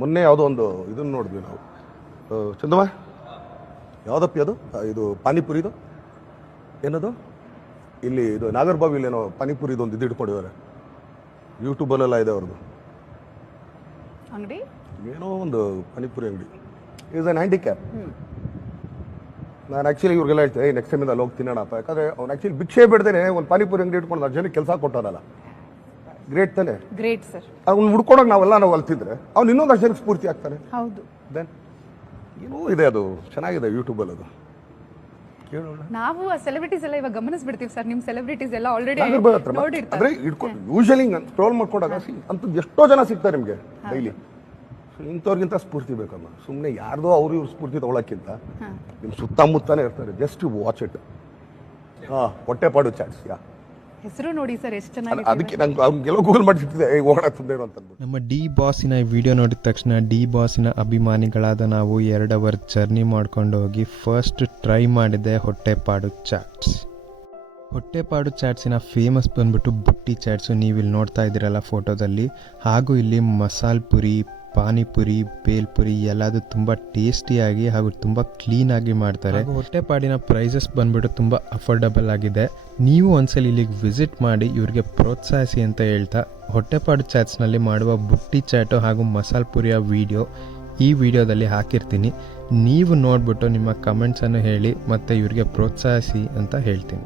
ಮೊನ್ನೆ ಯಾವುದೋ ಒಂದು ಇದನ್ನು ನೋಡಿದ್ವಿ ನಾವು ಚಂದಮ್ಮ ಯಾವುದಪ್ಪಿ ಅದು ಇದು ಪಾನಿಪುರಿದು ಏನದು ಇಲ್ಲಿ ಇದು ನಾಗರಬಾವಿಲಿ ಏನೋ ಪಾನಿಪುರಿದು ಒಂದು ಇದು ಇಟ್ಕೊಂಡಿದ್ದಾರೆ ಯೂಟ್ಯೂಬಲ್ಲೆಲ್ಲ ಇದೆ ಅವ್ರದ್ದು ಅಂಗಡಿ ಏನೋ ಒಂದು ಪಾನಿಪುರಿ ಅಂಗಡಿ ಈಸ್ ಅನ್ ಹ್ಯಾಂಡಿಕ್ಯಾಪ್. ನಾನು ಆ್ಯಕ್ಚುಲಿ ಇವ್ರಿಗೆಲ್ಲ ಹೇಳ್ತೇನೆ ನೆಕ್ಸ್ಟ್ ಟೈಮಿಂದ ಅಲ್ಲಿ ಹೋಗಿ ತಿನ್ನೋಣಪ್ಪ, ಯಾಕಂದರೆ ಅವ್ನು ಆ್ಯಕ್ಚುಲಿ ಭಿಕ್ಷೆ ಬಿಡ್ದೇನೆ ಒಂದು ಪಾನಿಪುರಿ ಅಂಗಡಿ ಇಟ್ಕೊಂಡು 10 ಜನಕ್ಕೆ ಕೆಲಸ ಕೊಟ್ಟವನಲ್ಲ, ಗ್ರೇಟ್ ತಾನೆ. Great sir. ಅವ್ನು ಹುಡ್ಕೊಡೋಕೆ ನಾವು ಅಲ್ತಿದ್ರೆ ಅವ್ನು ಇನ್ನೊಂದು 10 ಜನಕ್ಕೆ ಸ್ಫೂರ್ತಿ ಆಗ್ತಾನೆ. ಹೌದು. ದೆನ್ ಏನೋ ಇದೆ, ಅದು ಚೆನ್ನಾಗಿದೆ ಯೂಟ್ಯೂಬಲ್ಲಿ, ಅದು ಕೇಳೋಣ. ನಾವು ಆ ಸೆಲೆಬ್ರಿಟೀಸ್ ಎಲ್ಲ ಇವಾಗ ಗಮನಿಸ್ಬಿಡ್ತೀವಿ ಸರ್, ನಿಮ್ಮ ಸೆಲೆಬ್ರಿಟೀಸ್ ಎಲ್ಲ ಆಲ್ರೆಡಿ ನೋಡಿರ್ತಾರೆ. ಅಂದರೆ ಯೂಶಲಿ ಸ್ಕ್ರೋಲ್ ಮಾಡ್ಕೊಂಡಾಗ ಅಂತ ಎಷ್ಟೋ ಜನ ಸಿಗ್ತಾರೆ ನಿಮಗೆ ಡೈಲಿ. ಇಂಥವ್ರಿಗಿಂತ ಸ್ಫೂರ್ತಿ ಬೇಕಮ್ಮ, ಸುಮ್ಮನೆ ಯಾರ್ದೋ ಇವ್ರ ಸ್ಫೂರ್ತಿ ತೊಗೊಳಕ್ಕಿಂತ ನಿಮ್ಮ ಸುತ್ತಮುತ್ತನೇ ಇರ್ತಾರೆ. Just watch it. ಹೊಟ್ಟೆಪಾಡು ಚಾಟ್ಸ್ ಹೆಸರು ನೋಡಿ ಸರ್ ಎಷ್ಟು ಚೆನ್ನಾಗಿದೆ. ಅದಕ್ಕೆ ನಂಗೆ ಅವ್ನಿಗೆಲ್ಲ ಗೂಗಲ್ ಮಾಡಿಸಿಟ್ಟಿದೆ ಹೋಗೋಣ ತುಂಬೇನು ಅಂತ. ನಮ್ಮ ಡಿ ಬಾಸಿನ ವಿಡಿಯೋ ನೋಡಿದ ತಕ್ಷಣ ಡಿ ಬಾಸಿನ ಅಭಿಮಾನಿಗಳಾದ ನಾವು 2 ಅವರ್ ಜರ್ನಿ ಮಾಡ್ಕೊಂಡು ಹೋಗಿ ಫಸ್ಟ್ ಟ್ರೈ ಮಾಡಿದೆ ಹೊಟ್ಟೆಪಾಡು ಚಾಟ್ಸ್. ಹೊಟ್ಟೆಪಾಡು ಚಾಟ್ಸಿನ ಫೇಮಸ್ ಬಂದ್ಬಿಟ್ಟು ಬುಟ್ಟಿ ಚಾಟ್ಸು, ನೀವಿಲ್ಲಿ ನೋಡ್ತಾ ಇದ್ದೀರಲ್ಲ ಫೋಟೋದಲ್ಲಿ. ಹಾಗೂ ಇಲ್ಲಿ ಮಸಾಲ ಪುರಿ, ಪಾನಿಪುರಿ, ಬೇಲ್ಪುರಿ ಎಲ್ಲದು ತುಂಬ ಟೇಸ್ಟಿಯಾಗಿ ಹಾಗೂ ತುಂಬ ಕ್ಲೀನಾಗಿ ಮಾಡ್ತಾರೆ. ಹೊಟ್ಟೆಪಾಡಿನ ಪ್ರೈಸಸ್ ಬಂದ್ಬಿಟ್ಟು ತುಂಬ ಅಫೋರ್ಡಬಲ್ ಆಗಿದೆ. ನೀವು ಒಂದ್ಸಲ ಇಲ್ಲಿಗೆ ವಿಸಿಟ್ ಮಾಡಿ ಇವ್ರಿಗೆ ಪ್ರೋತ್ಸಾಹಿಸಿ ಅಂತ ಹೇಳ್ತಾ, ಹೊಟ್ಟೆಪಾಡು ಚಾಟ್ಸ್ನಲ್ಲಿ ಮಾಡುವ ಬುಟ್ಟಿ ಚಾಟು ಹಾಗೂ ಮಸಾಲ ಪುರಿಯ ವಿಡಿಯೋ ಈ ವಿಡಿಯೋದಲ್ಲಿ ಹಾಕಿರ್ತೀನಿ. ನೀವು ನೋಡಿಬಿಟ್ಟು ನಿಮ್ಮ ಕಮೆಂಟ್ಸನ್ನು ಹೇಳಿ ಮತ್ತು ಇವ್ರಿಗೆ ಪ್ರೋತ್ಸಾಹಿಸಿ ಅಂತ ಹೇಳ್ತೀನಿ.